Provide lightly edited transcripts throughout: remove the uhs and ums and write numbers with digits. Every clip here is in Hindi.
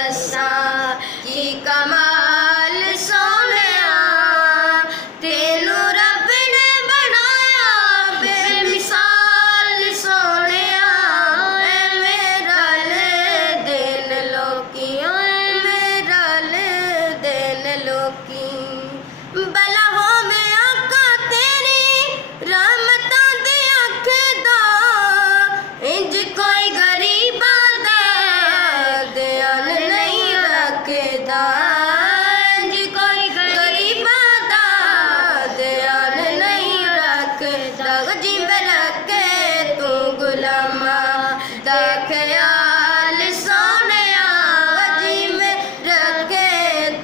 दसा की कमाल सोनिया तेनू रब ने बनाया बेमिसाल सोनिया मेरा ले दिन लोकी मेरा ले दिन लोकी भला हो मैं आका तेरी रहमतां दी अखदा इंज कोई गरीबा दा ध्यान नहीं रखदा इंज कोई गरीबा दा ध्यान नहीं रखदा जिंद रखे तू गुलामा दा ख्याल सोनिया जिंद रखे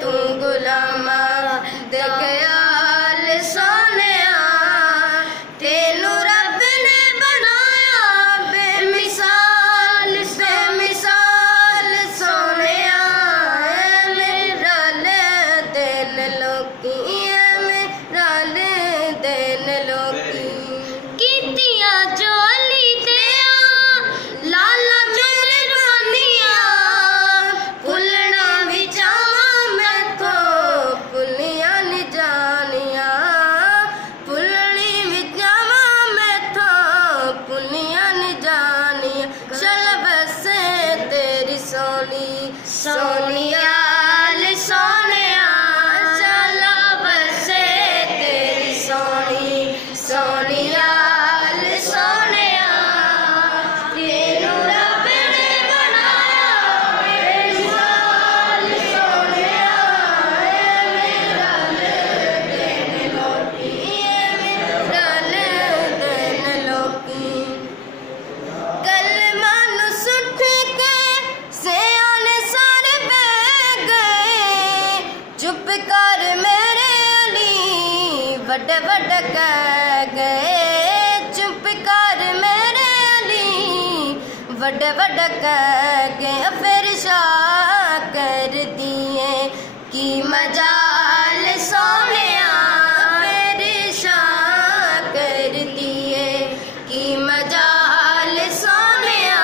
तू गुलामा दा ख्याल सोनिया तेनू रब ने बनाया बेमिसाल बेमिसाल सोनिया मेरा ले दिन लोकी मेरा ले दिन लोकी कीतिया जो अली दिया लाला चुमले रानिया भुलना भी चावा मैं तो भुलिया नहीं जानिया भुलनी भी चावा मैं तो भुलिया नहीं जानिया चल बसे तेरी सोनी सोनिया ले सोनिया चल बसे तेरी सोनी सोनिया ले सोनिया तेनू रब ने बनाया बेमिसाल सोनिया मेरा ले दिन लोकी मेरा ले दिन लोकी कलमा नु सुठ के सियाने सारे बह गए चुप कर मेरे अली वड वड कह गए चुप कर मेरे अली वड वड कह गए फिर शाह कर दिए की मजाल सोनिया फिर शाह कर दिए की मजाल सोनिया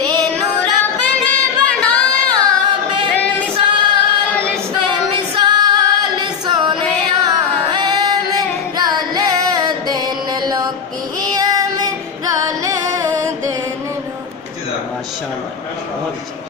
तेनू रब ने बनाया बेमिसाल बेमिसाल सोनिया मेरा ले दिन लोकी मेरा ले दिन लोकी माशाअल्लाह बहुत अच्छा।